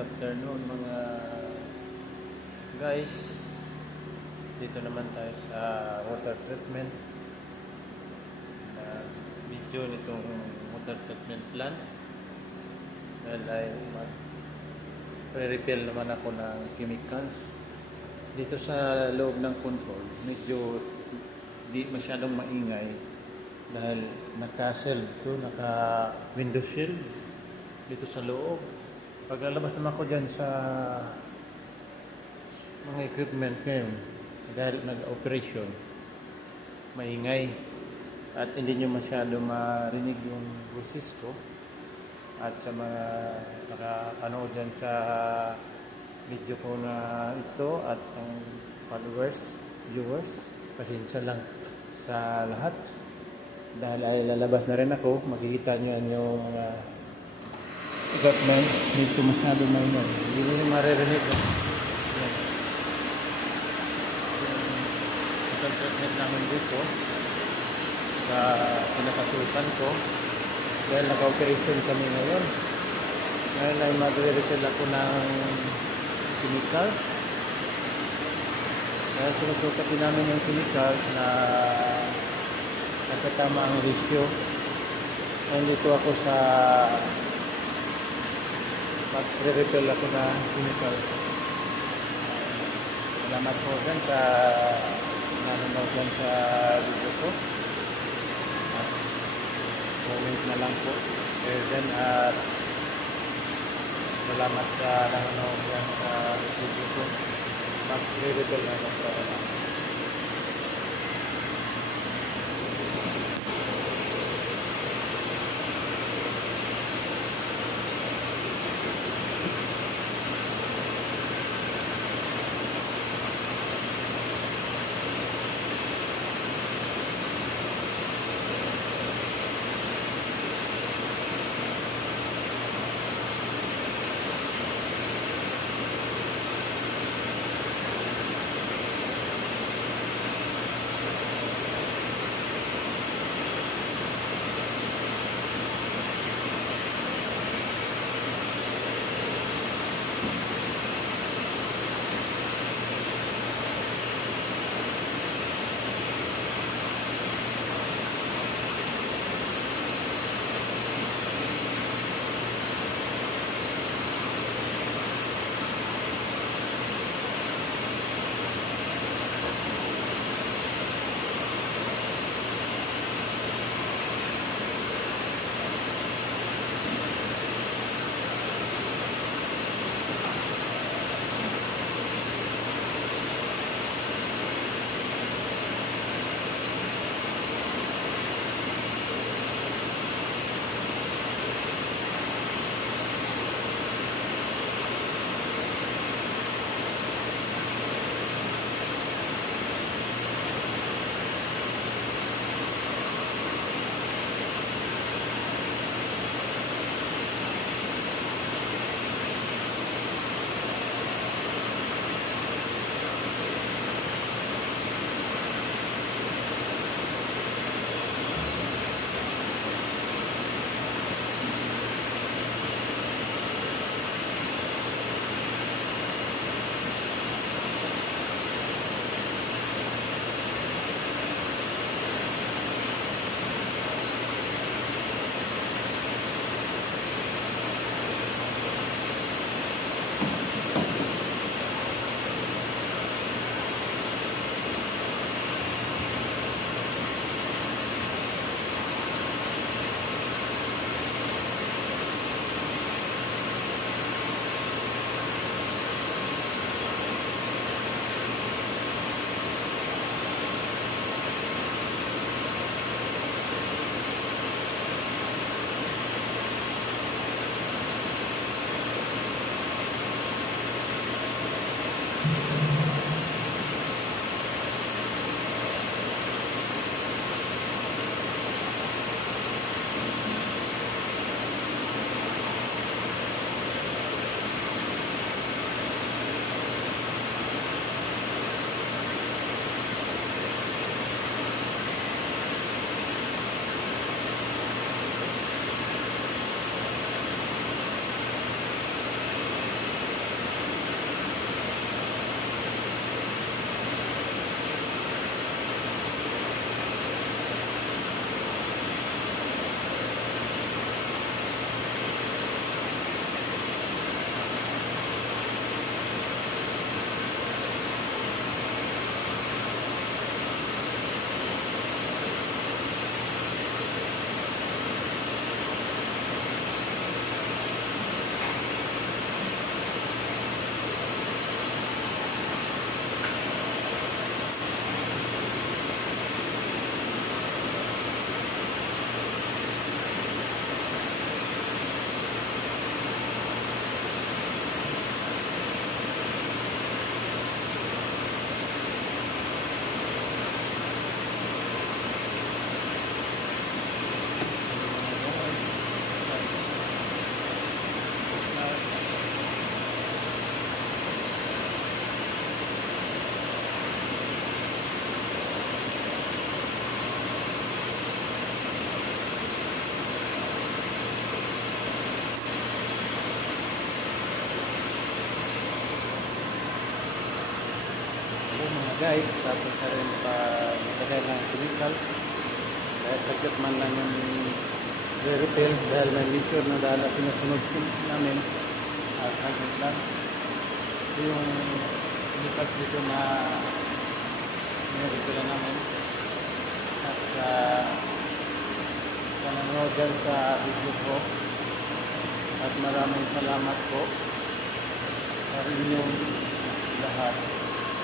afternoon mga guys. Dito naman tayo sa water treatment na video nitong water treatment plant. Dahil ay pre-refill naman ako ng chemicals. Dito sa loob ng control, medyo di masyadong maingay dahil naka-seal ito, naka-window shield dito sa loob. Pag lalabas naman ako dyan sa mga equipment ngayon dahil nag-operation, maingay at hindi nyo masyado marinig yung boses ko. At sa mga nakapanood dyan sa video ko na ito at ang viewers, pasensya lang sa lahat dahil ay lalabas na rin ako. Makikita nyo yung mga equipment dito masyado maingay, hindi nyo maririnig. Yan. Yung treatment namin dito sa pinakasutan ko dahil naka-operation kami ngayon. Ngayon ay magre-refill ako ng chemical. Kaya sinusukat din namin yung chemical na nasa tamang ratio. Nandito ako sa magre-refill ako ng chemical. Salamat po dyan sa nanonood dyan sa video ko. Comment na lang po. Then at salamat sa nanonood dyan sa video ko. Mag-refill na lang po. guide, tapos na rin maglagay ng chemical. Dahil saglit man lang yung re-refill dahil may measure na dahil sinusunod namin at saglit lang. Ito yung chemical dito na re-refill namin. At nanonood dyan sa video ko. At maraming salamat po sa inyong lahat.